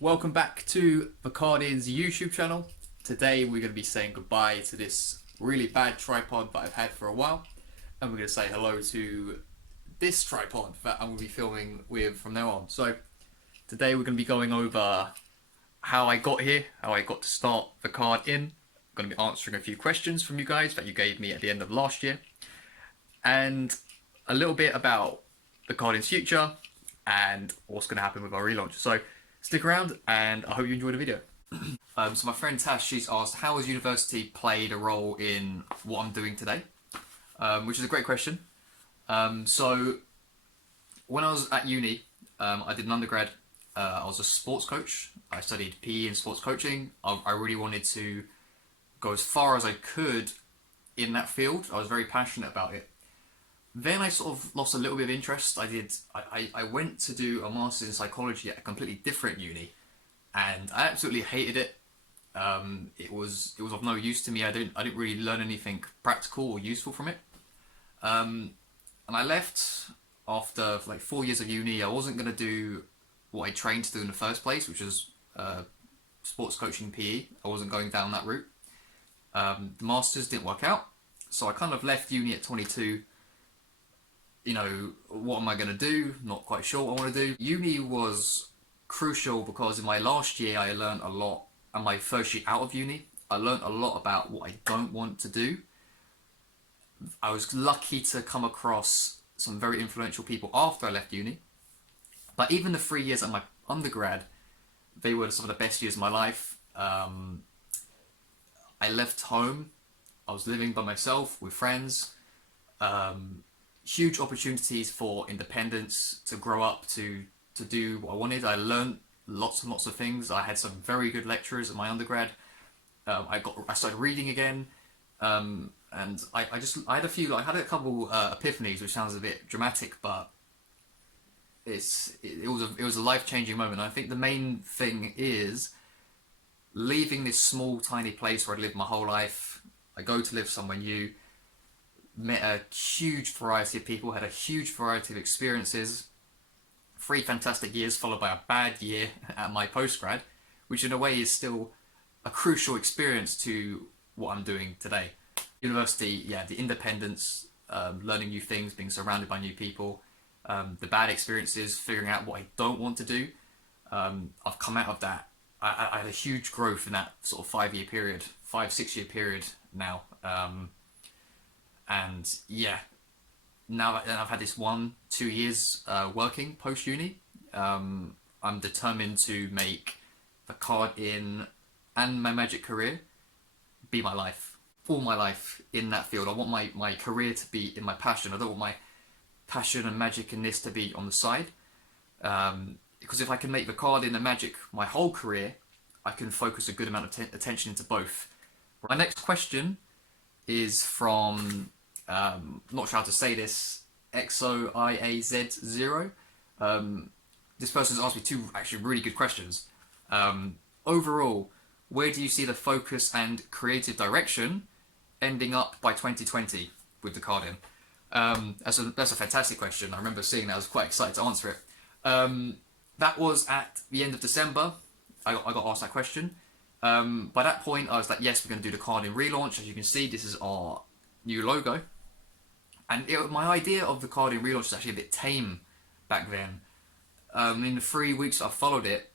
Welcome back to the Cardian's YouTube channel. Today we're going to be saying goodbye to this really bad tripod that I've had for a while, and we're going to say hello to this tripod that I'm going to be filming with from now on. So today we're going to be going over how I got here, how I got to start the Cardian. I'm going to be answering a few questions from you guys that you gave me at the end of last year, and a little bit about the Cardian's future and what's going to happen with our relaunch. So stick around and I hope you enjoy the video. So my friend Tash, she's asked, how has university played a role in what I'm doing today? Which is a great question. So when I was at uni, I did an undergrad. I was a sports coach. I studied PE and sports coaching. I really wanted to go as far as I could in that field. I was very passionate about it. Then I sort of lost a little bit of interest. I went to do a master's in psychology at a completely different uni, and I absolutely hated it. It was of no use to me. I didn't really learn anything practical or useful from it. And I left after like 4 years of uni. I wasn't going to do what I trained to do in the first place, which was sports coaching PE. I wasn't going down that route. The masters didn't work out, so I kind of left uni at 22. You know, what am I going to do? Not quite sure what I want to do. Uni was crucial because in my last year I learned a lot, and my first year out of uni I learned a lot about what I don't want to do. I was lucky to come across some very influential people after I left uni, but even the 3 years at my undergrad, they were some of the best years of my life. I left home, I was living by myself with friends. Huge opportunities for independence, to grow up, to do what I wanted. I learned lots and lots of things. I had some very good lecturers at my undergrad. I started reading again, and I had a couple epiphanies, which sounds a bit dramatic, but it was a life-changing moment. I think the main thing is leaving this small tiny place where I'd lived my whole life. I go to live somewhere new. Met a huge variety of people, had a huge variety of experiences. 3 fantastic years followed by a bad year at my postgrad, which in a way is still a crucial experience to what I'm doing today. University, yeah, the independence, learning new things, being surrounded by new people, the bad experiences, figuring out what I don't want to do. I've come out of that. I had a huge growth in that sort of 5-year period, 5-6 year period now. And yeah, now that I've had this 1-2 years working post uni, I'm determined to make the Cardian and my magic career be my life, all my life in that field. I want my career to be in my passion. I don't want my passion and magic in this to be on the side, because if I can make the Cardian and magic my whole career, I can focus a good amount of attention into both. My next question is from not sure how to say this, XOIAZ0. This person's asked me 2 actually really good questions. Overall, where do you see the focus and creative direction ending up by 2020 with the Cardian? That's a fantastic question. I remember seeing that. I was quite excited to answer it. That was at the end of December. I got asked that question. By that point, I was like, yes, we're going to do the Cardian relaunch. As you can see, this is our new logo. And my idea of the Cardian relaunch was actually a bit tame back then. In the 3 weeks I followed it,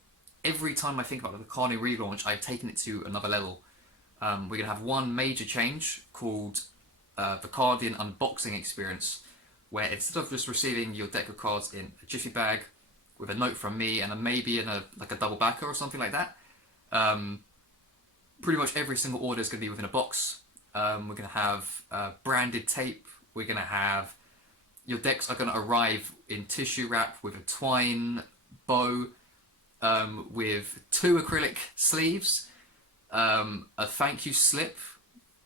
every time I think about the Cardian relaunch, I've taken it to another level. We're going to have one major change called the Cardian unboxing experience, where instead of just receiving your deck of cards in a jiffy bag with a note from me and then maybe in a double backer or something like that, pretty much every single order is going to be within a box. We're going to have branded tape. We're going to have, your decks are going to arrive in tissue wrap with a twine bow, with 2 acrylic sleeves, a thank you slip,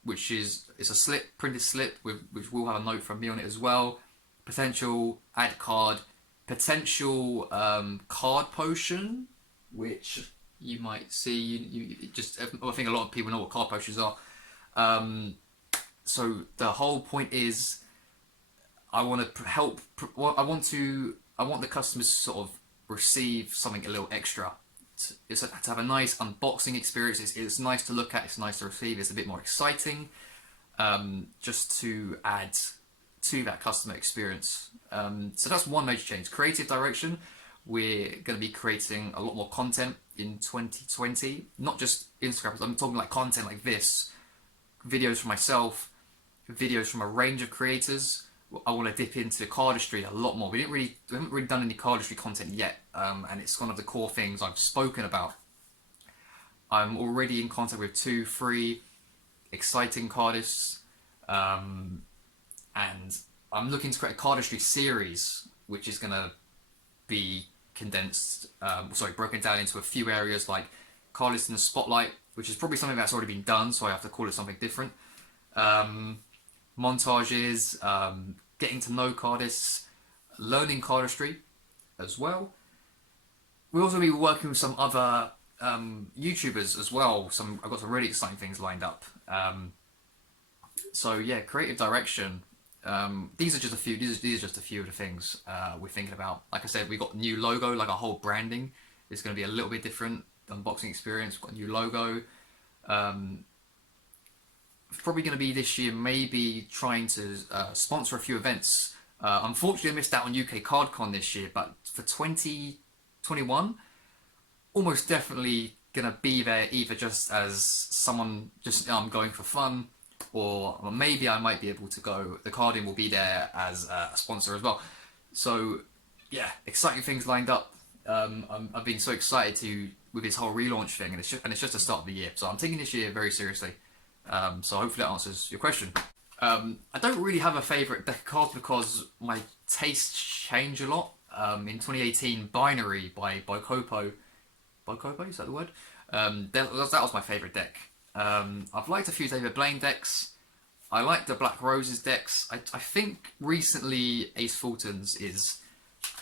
which is a printed slip which will have a note from me on it as well, potential ad card, potential card potion, which you might see. I think a lot of people know what card potions are. So the whole point is, I want to I want the customers to sort of receive something a little extra it's to have a nice unboxing experience. It's nice to look at. It's nice to receive. It's a bit more exciting, just to add to that customer experience. So that's one major change. Creative direction. We're going to be creating a lot more content in 2020. Not just Instagram. I'm talking like content like this, videos from myself, videos from a range of creators. I want to dip into cardistry a lot more. We haven't really done any cardistry content yet, and it's one of the core things I've spoken about. I'm already in contact with 2-3 exciting cardists, and I'm looking to create a cardistry series, which is going to be broken down into a few areas like cardists in the spotlight, which is probably something that's already been done, so I have to call it something different. Montages, getting to know cardists, learning cardistry as well. We'll also be working with some other YouTubers as well. I've got some really exciting things lined up. So yeah, creative direction. These are just a few. These are just a few of the things we're thinking about. Like I said, we got new logo. Like our whole branding is going to be a little bit different. The unboxing experience. We've got a new logo. Probably going to be this year, maybe trying to sponsor a few events. Unfortunately, I missed out on UK CardCon this year, but for 2021, almost definitely going to be there either just as someone going for fun, or maybe I might be able to go. The Cardin will be there as a sponsor as well. So yeah, exciting things lined up. I've been so excited with this whole relaunch thing, and it's just the start of the year. So I'm taking this year very seriously. So hopefully that answers your question. I don't really have a favourite deck of cards because my tastes change a lot. In 2018, Binary by Bocopo. Bocopo, is that the word? That was my favourite deck. I've liked a few David Blaine decks. I like the Black Roses decks. I think recently Ace Fulton's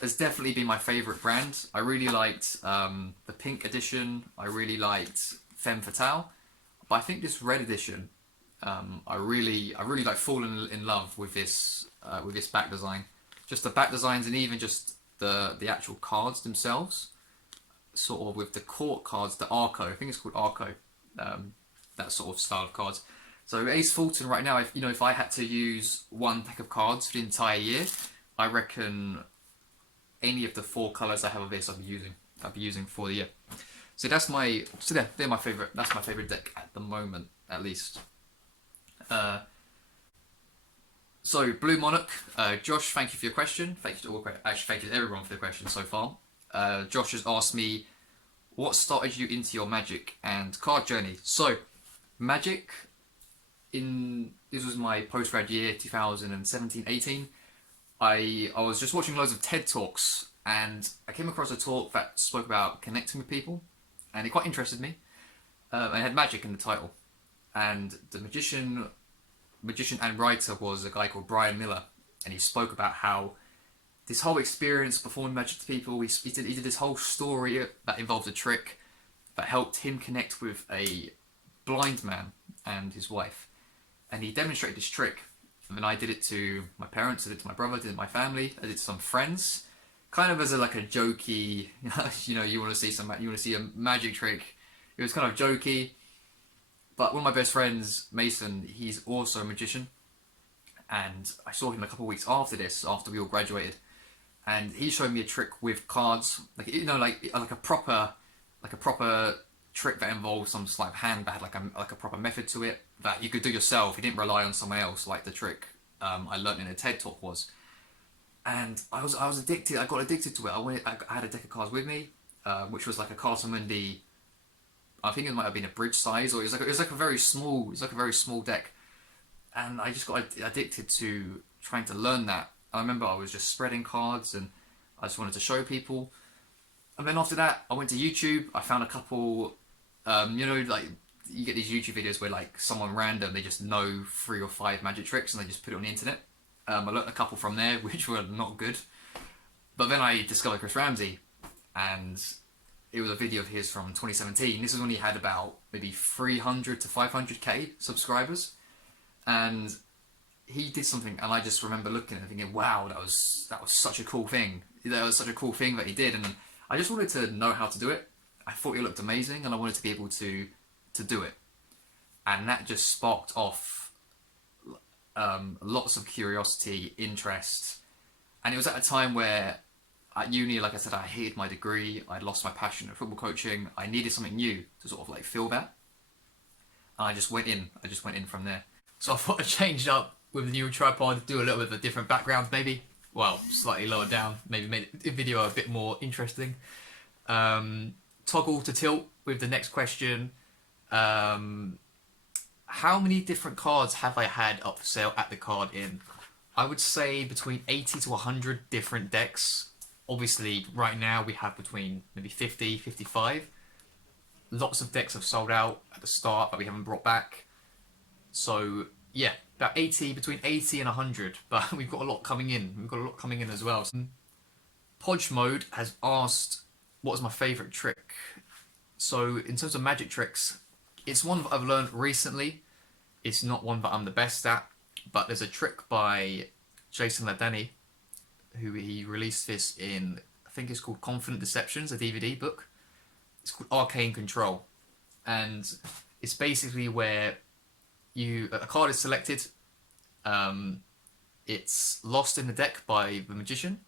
has definitely been my favourite brand. I really liked the Pink edition. I really liked Femme Fatale. But I think this red edition, I really like fallen in love with this back design. Just the back designs and even just the actual cards themselves. Sort of with the court cards, the Arco. I think it's called Arco. That sort of style of cards. So Ace Fulton right now, if I had to use one deck of cards for the entire year, I reckon any of the 4 colours I have of this I'll be using for the year. So they're my favourite. That's my favourite deck at the moment, at least. So Blue Monarch, Josh, thank you for your question. Thank you to everyone for the question so far. Josh has asked me, what started you into your Magic and card journey? So Magic, this was my postgrad year, 2017-18. I was just watching loads of TED Talks, and I came across a talk that spoke about connecting with people, and it quite interested me. It had magic in the title, and the magician and writer was a guy called Brian Miller, and he spoke about how this whole experience performing magic to people, he did this whole story that involved a trick that helped him connect with a blind man and his wife, and he demonstrated this trick. And then I did it to my parents, I did it to my brother, I did it to my family, I did it to some friends, kind of as a jokey, you want to see a magic trick. It was kind of jokey. But one of my best friends, Mason, he's also a magician, and I saw him a couple of weeks after this, after we all graduated, and he showed me a trick with cards, like a proper trick that involved some sleight of hand, that had like a proper method to it that you could do yourself. You didn't rely on someone else, like the trick I learned in a TED Talk was. And I was addicted. I got addicted to it. I had a deck of cards with me, which was like a Cartamundi. I think it might have been a bridge size, or it was like a very small deck. And I just got addicted to trying to learn that. I remember I was just spreading cards, and I just wanted to show people. And then after that, I went to YouTube. I found a couple, you get these YouTube videos where someone random, they just know 3 or 5 magic tricks and they just put it on the internet. I learned a couple from there, which were not good. But then I discovered Chris Ramsey, and it was a video of his from 2017. This was when he had about maybe 300 to 500k subscribers. And he did something, and I just remember looking at it and thinking, wow, that was such a cool thing. That was such a cool thing that he did, and I just wanted to know how to do it. I thought it looked amazing, and I wanted to be able to do it, and that just sparked off lots of curiosity, interest, and it was at a time where at uni, like I said, I hated my degree. I'd lost my passion at football coaching. I needed something new to sort of like fill that. And I just went in. I just went in from there. So I thought I'd change up with the new tripod, do a little bit of a different background maybe. Well, slightly lower down. Maybe make the video a bit more interesting. Toggle to tilt with the next question. How many different cards have I had up for sale at the card in? I would say between 80 to 100 different decks. Obviously, right now we have between maybe 50, 55. Lots of decks have sold out at the start that we haven't brought back. So, yeah, about 80, between 80 and 100. But we've got a lot coming in. We've got a lot coming in as well. Podge Mode has asked, what was my favourite trick? So, in terms of magic tricks, it's one that I've learned recently. It's not one that I'm the best at. But there's a trick by Jason Ladany, who he released this in, I think it's called Confident Deceptions, a DVD book. It's called Arcane Control. And it's basically where a card is selected, it's lost in the deck by the magician,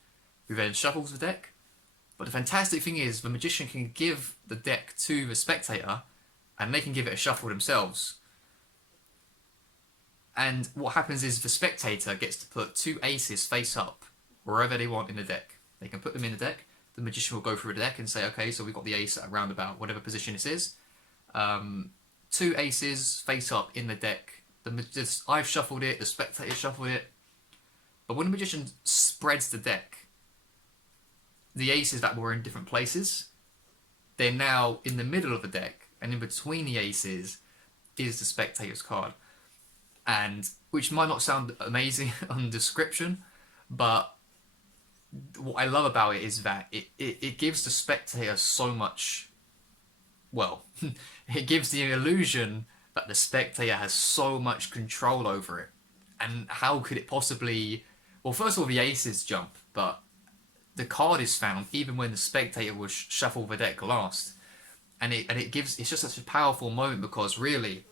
who then shuffles the deck. But the fantastic thing is, the magician can give the deck to the spectator, and they can give it a shuffle themselves. And what happens is the spectator gets to put 2 aces face up wherever they want in the deck. They can put them in the deck. The magician will go through the deck and say, okay, so we've got the ace at around about whatever position this is. 2 aces face up in the deck. I've shuffled it, the spectator shuffled it. But when the magician spreads the deck, the aces that were in different places, they're now in the middle of the deck, and in between the aces is the spectator's card. And which might not sound amazing on description, but what I love about it is that it gives the spectator so much, well, it gives the illusion that the spectator has so much control over it. And how could it possibly, well, first of all, the aces jump, but the card is found even when the spectator will shuffle the deck last. And it gives, it's just such a powerful moment, because really,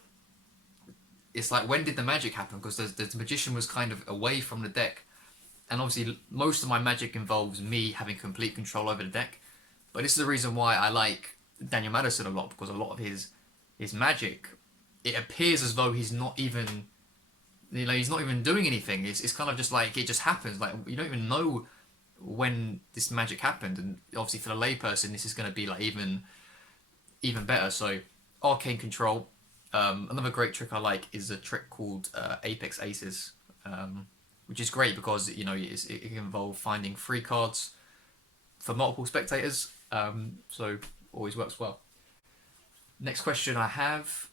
it's like, when did the magic happen? Because the magician was kind of away from the deck. And obviously, most of my magic involves me having complete control over the deck. But this is the reason why I like Daniel Madison a lot, because a lot of his magic, it appears as though he's not even, he's not even doing anything. It's kind of just like, it just happens. Like, you don't even know when this magic happened. And obviously, for the layperson, this is going to be like even better. So, Arcane Control. Another great trick I like is a trick called Apex Aces. Which is great because, you know, it can involve finding 3 cards for multiple spectators, so always works well. Next question I have,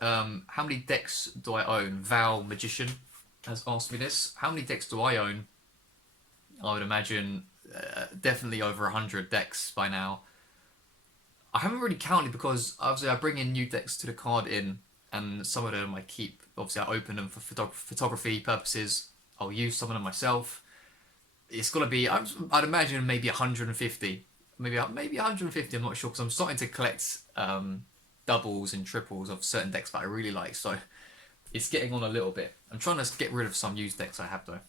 how many decks do I own? Val Magician has asked me this. How many decks do I own? I would imagine definitely over 100 decks by now. I haven't really counted because obviously I bring in new decks to the card in, and some of them I keep, obviously I open them for photography purposes. I'll use some of them myself. It's got to be, I'd imagine maybe 150. Maybe 150, I'm not sure, because I'm starting to collect doubles and triples of certain decks that I really like, so it's getting on a little bit. I'm trying to get rid of some used decks I have though.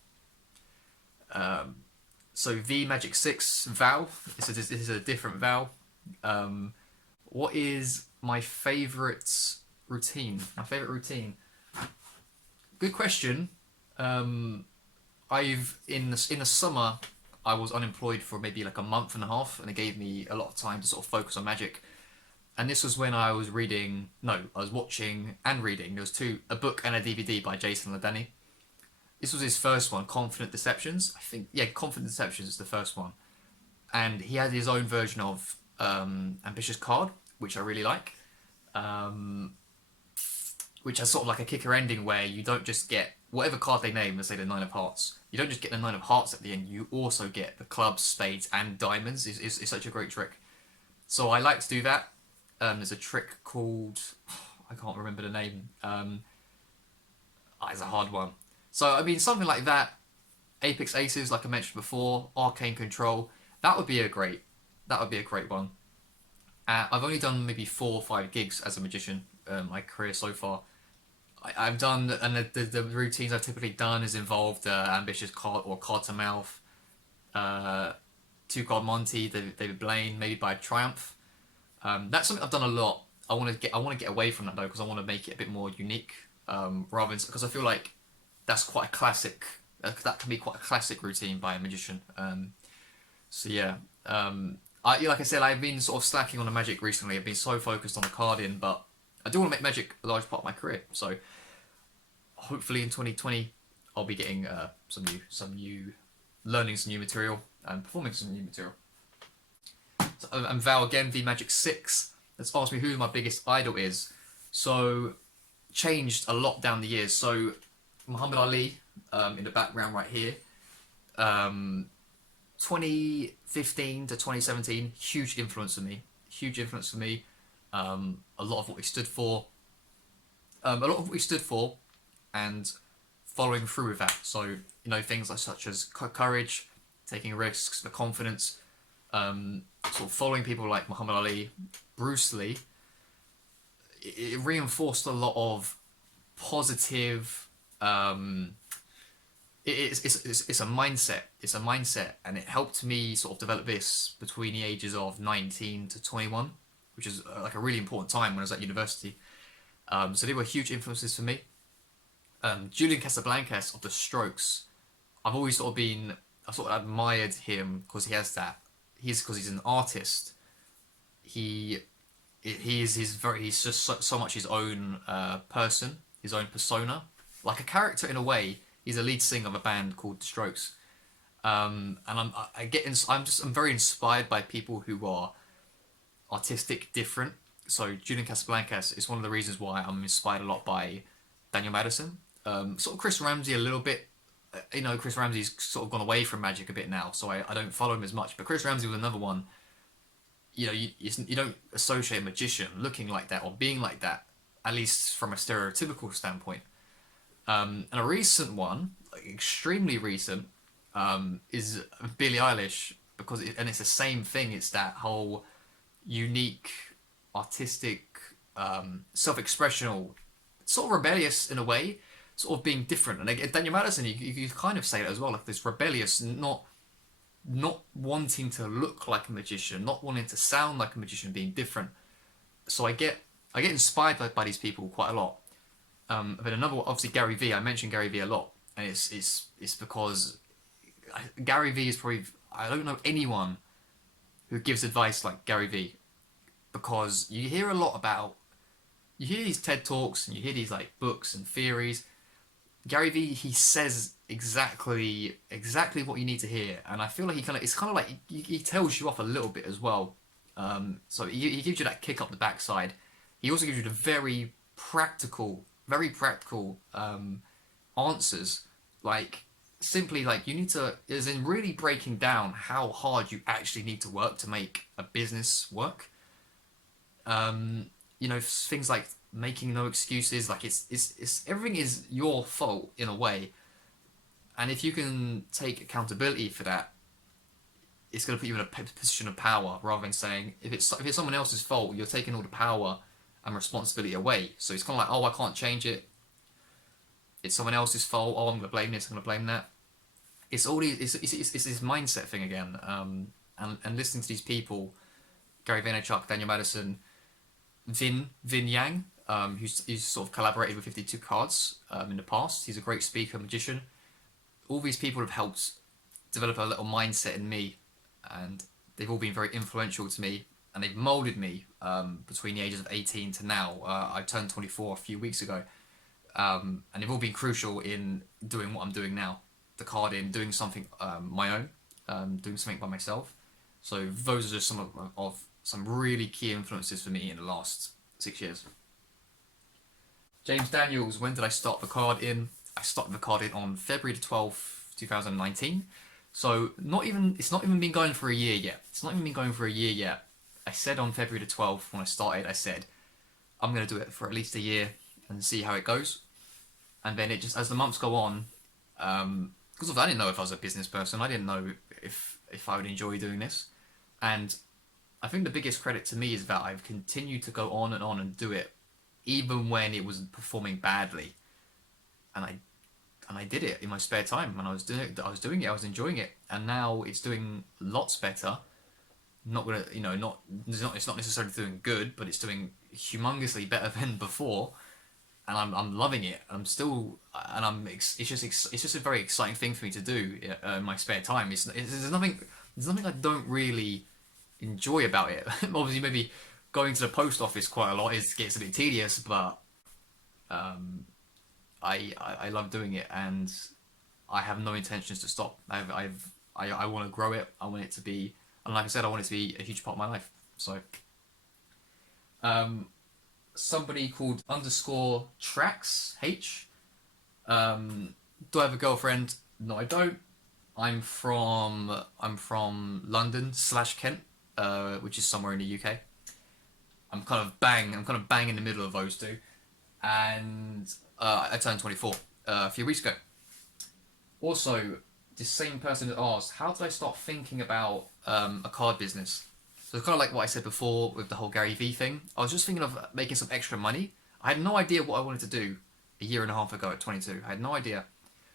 So V Magic 6 Val, this is a different Val. What is my favourite routine? My favourite routine? Good question. I've in the summer I was unemployed for maybe like a month and a half, and it gave me a lot of time to sort of focus on magic. And this was when I was watching and reading. There was a book and a DVD by Jason Ladany. This was his first one, Confident Deceptions. I think, yeah, Confident Deceptions is the first one. And he had his own version of Ambitious Card, which I really like. Which has sort of like a kicker ending where you don't just get whatever card they name, let's say the 9 of Hearts. You don't just get the 9 of Hearts at the end, you also get the clubs, spades, and diamonds. It's such a great trick. So I like to do that. There's a trick called, I can't remember the name. It's a hard one. So, I mean, something like that. Apex Aces, like I mentioned before, Arcane Control. That would be a great one. I've only done maybe 4 or 5 gigs as a magician my career so far. I've done, and the routines I've typically done has involved ambitious card or card to mouth, uh, two card Monty, David Blaine, maybe by Triumph. That's something I've done a lot. I want to get away from that though because I want to make it a bit more unique. Rather than because I feel like that's quite a classic. That can be quite a classic routine by a magician. So yeah, like I said, I've been sort of slacking on the magic recently. I've been so focused on the card in, but I do want to make magic a large part of my career. So hopefully in 2020, I'll be getting learning some new material and performing some new material. So, and Val again, V Magic 6. Let's ask me who my biggest idol is. So changed a lot down the years. So Muhammad Ali in the background right here. 2015 to 2017, huge influence for me. Huge influence for me. A lot of what he stood for. And following through with that. So things like such as courage, taking risks, the confidence, sort of following people like Muhammad Ali, Bruce Lee. It reinforced a lot of positive. It's a mindset. It's a mindset, and it helped me sort of develop this between the ages of 19 to 21, which is like a really important time when I was at university. So they were huge influences for me. Julian Casablancas of the Strokes. I've always sort of admired him because he has that. Because he's an artist. He's just so much his own person, his own persona, like a character in a way. He's a lead singer of a band called The Strokes, and I'm very inspired by people who are artistic, different. So Julian Casablancas is one of the reasons why I'm inspired a lot by Daniel Madison. Sort of Chris Ramsey a little bit. Chris Ramsey's sort of gone away from magic a bit now, so I don't follow him as much. But Chris Ramsey was another one. You don't associate a magician looking like that or being like that, at least from a stereotypical standpoint. And a recent one, like extremely recent, is Billie Eilish because it's the same thing. It's that whole unique, artistic, self-expressional, sort of rebellious in a way, sort of being different. And again, Daniel Madison, you kind of say that as well, like this rebellious, not wanting to look like a magician, not wanting to sound like a magician, being different. So I get inspired by these people quite a lot. But another one, obviously Gary V. I mentioned Gary V a lot, and it's because Gary V is probably, I don't know anyone who gives advice like Gary V, because you hear these TED Talks and you hear these like books and theories. Gary V, he says exactly what you need to hear, and I feel like it's kind of like he tells you off a little bit as well. So he gives you that kick up the backside. He also gives you the very practical answers, like simply like you need to, is in really breaking down how hard you actually need to work to make a business work. Things like making no excuses, like it's everything is your fault in a way, and if you can take accountability for that, it's going to put you in a position of power, rather than saying if it's someone else's fault, you're taking all the power and responsibility away. So it's kind of like, oh, I can't change it, it's someone else's fault, oh, I'm going to blame this, I'm going to blame that. It's all these, it's this mindset thing again. And listening to these people, Gary Vaynerchuk, Daniel Madison, Vin Yang, who's sort of collaborated with 52 Cards in the past. He's a great speaker, magician. All these people have helped develop a little mindset in me, and they've all been very influential to me, and they've molded me between the ages of 18 to now. I turned 24 a few weeks ago, and they've all been crucial in doing what I'm doing now. The card in, doing something my own, doing something by myself. So those are just some of some really key influences for me in the last 6 years. James Daniels, when did I start the card in? I started the card in on February the 12th, 2019. So it's not even been going for a year yet. I said on February the 12th when I started, I said, I'm going to do it for at least a year and see how it goes. And then it just, as the months go on, because I didn't know if I was a business person, I didn't know if I would enjoy doing this. And I think the biggest credit to me is that I've continued to go on and do it, even when it was performing badly, and I did it in my spare time, and I was enjoying it, and now it's doing lots better. Not gonna, it's not necessarily doing good, but it's doing humongously better than before, and I'm loving it. I'm still, and it's just a very exciting thing for me to do in my spare time. There's nothing I don't really enjoy about it. Obviously, maybe going to the post office quite a lot gets a bit tedious, but I love doing it, and I have no intentions to stop. I want to grow it. I want it to be, and like I said, I want it to be a huge part of my life. So, um, somebody called underscore tracks H. Do I have a girlfriend? No, I don't. I'm from London slash Kent, which is somewhere in the UK. I'm kind of bang in the middle of those two, and I turned 24 a few weeks ago. Also, the same person that asked, how did I start thinking about a card business? So it's kind of like what I said before with the whole Gary Vee thing. I was just thinking of making some extra money. I had no idea what I wanted to do a year and a half ago at 22. I had no idea.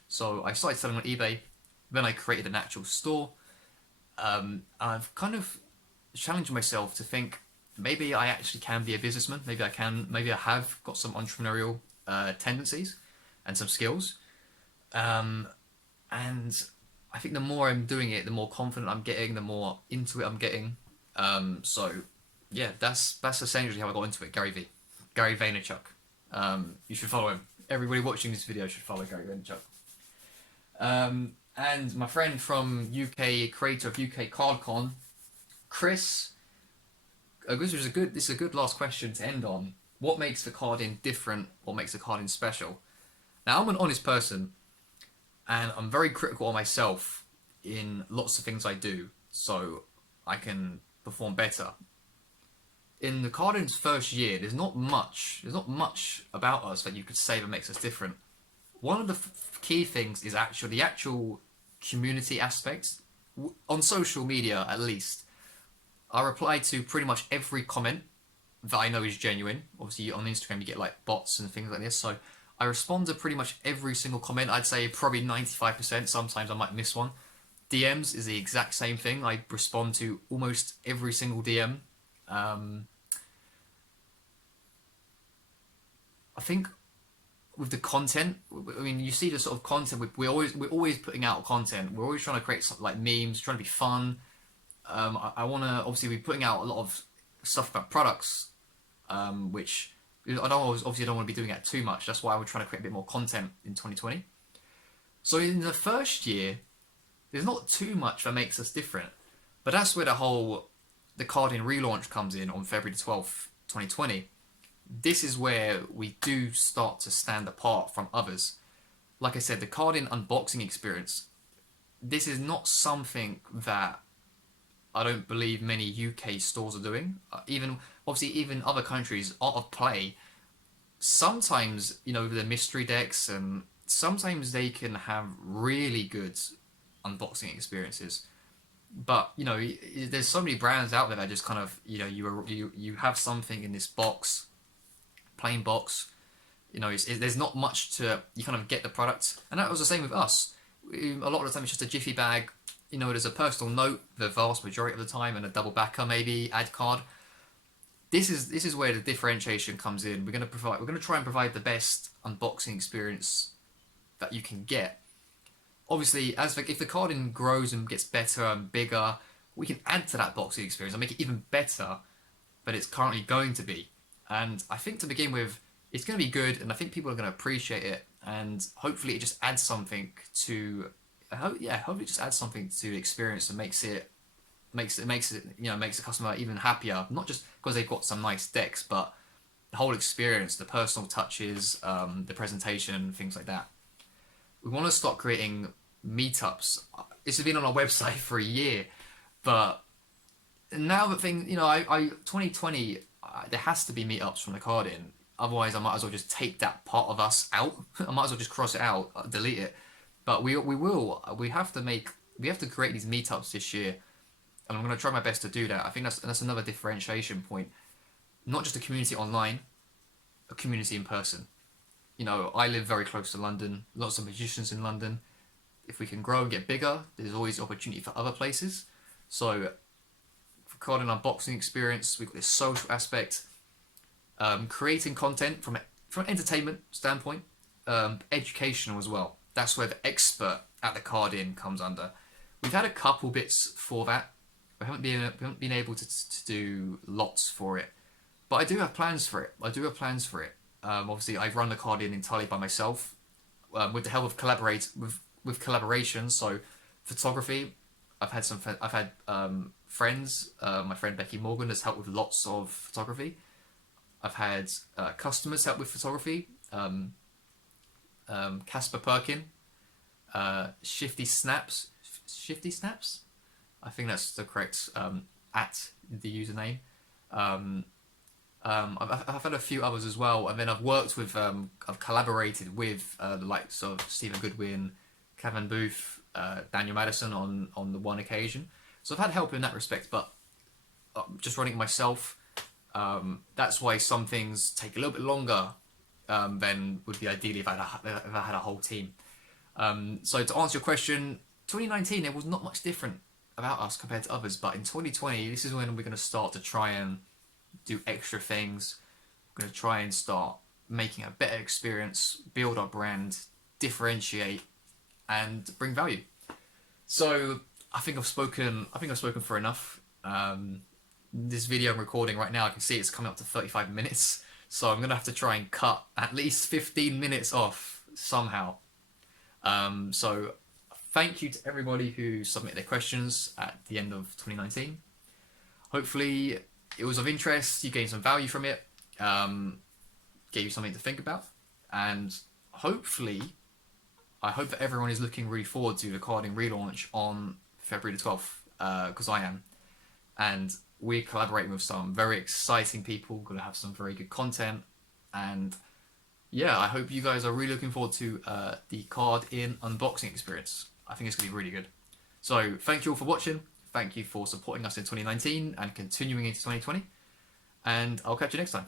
So I started selling on eBay. Then I created an actual store. I've kind of challenged myself to think maybe I actually can be a businessman. Maybe I can. Maybe I have got some entrepreneurial tendencies and some skills. Um, and I think the more I'm doing it, the more confident I'm getting, the more into it I'm getting. So yeah, that's essentially how I got into it. Gary V, Gary Vaynerchuk. You should follow him. Everybody watching this video should follow Gary Vaynerchuk. And my friend from UK, creator of UK CardCon, Chris. This is a good last question to end on. What makes the carding different? What makes the carding special? Now I'm an honest person, and I'm very critical of myself in lots of things I do, so I can perform better. In the carding's first year, there's not much about us that you could say that makes us different. One of the key things is actually the actual community aspect. On social media, at least, I reply to pretty much every comment that I know is genuine. Obviously, on Instagram, you get like bots and things like this. So I respond to pretty much every single comment. I'd say probably 95%. Sometimes I might miss one. DMs is the exact same thing. I respond to almost every single DM. I think with the content, I mean, you see the sort of content we're always putting out content. We're always trying to create something like memes, trying to be fun. I want to obviously be putting out a lot of stuff about products, which I don't want to be doing that too much. That's why we're trying to create a bit more content in 2020. So in the first year, there's not too much that makes us different, but that's where the carding relaunch comes in on February the 12th, 2020. This is where we do start to stand apart from others. Like I said, the carding unboxing experience. This is not something that I don't believe many UK stores are doing. Even other countries, Art of Play, sometimes, the mystery decks, and sometimes they can have really good unboxing experiences. But, there's so many brands out there that just kind of, you have something in this box, plain box, there's not much you kind of get the product. And that was the same with us. A lot of the time it's just a jiffy bag. There's a personal note the vast majority of the time, and a double backer maybe, ad card. This is where the differentiation comes in. We're going to try and provide the best unboxing experience that you can get. Obviously, if the carding grows and gets better and bigger, we can add to that boxing experience and make it even better than it's currently going to be. And I think to begin with, it's going to be good, and I think people are going to appreciate it, and hopefully it just adds something to hopefully it just adds something to the experience and makes the customer even happier. Not just because they've got some nice decks, but the whole experience, the personal touches, the presentation, things like that. We want to start creating meetups. This has been on our website for a year, but now that 2020, there has to be meetups from the carding. Otherwise, I might as well just take that part of us out. I might as well just cross it out, delete it. But we have to create these meetups this year. and I'm going to try my best to do that. I think that's another differentiation point. Not just a community online, a community in person. You know, I live very close to London. Lots of magicians in London. If we can grow and get bigger, there's always opportunity for other places. So, for card and unboxing experience, we've got this social aspect, creating content from an entertainment standpoint, educational as well. That's where the expert at the card in comes under. We've had a couple bits for that. We haven't been able to do lots for it, but I do have plans for it. Obviously, I run the card in entirely by myself, with the help of with collaborations. So, photography. I've had friends. My friend Becky Morgan has helped with lots of photography. I've had customers help with photography. Casper Perkin, Shifty Snaps. I think that's the correct at the username. I've had a few others as well, and then I've collaborated with the likes of Stephen Goodwin, Kevin Booth, Daniel Madison on the one occasion. So I've had help in that respect, but just running it myself, that's why some things take a little bit longer than would be ideally if I had a whole team. So to answer your question, 2019 there was not much different about us compared to others, but in 2020 this is when we're going to start to try and do extra things. We're going to try and start making a better experience, build our brand, differentiate, and bring value. So I think I've spoken for enough. This video I'm recording right now, I can see it's coming up to 35 minutes. So I'm going to have to try and cut at least 15 minutes off somehow. So thank you to everybody who submitted their questions at the end of 2019. Hopefully it was of interest, you gained some value from it, gave you something to think about, and hopefully, I hope that everyone is looking really forward to the carding relaunch on February the 12th, because I am. And we're collaborating with some very exciting people, going to have some very good content, and yeah, I hope you guys are really looking forward to the card in unboxing experience. I think it's going to be really good. So thank you all for watching. Thank you for supporting us in 2019 and continuing into 2020. And I'll catch you next time.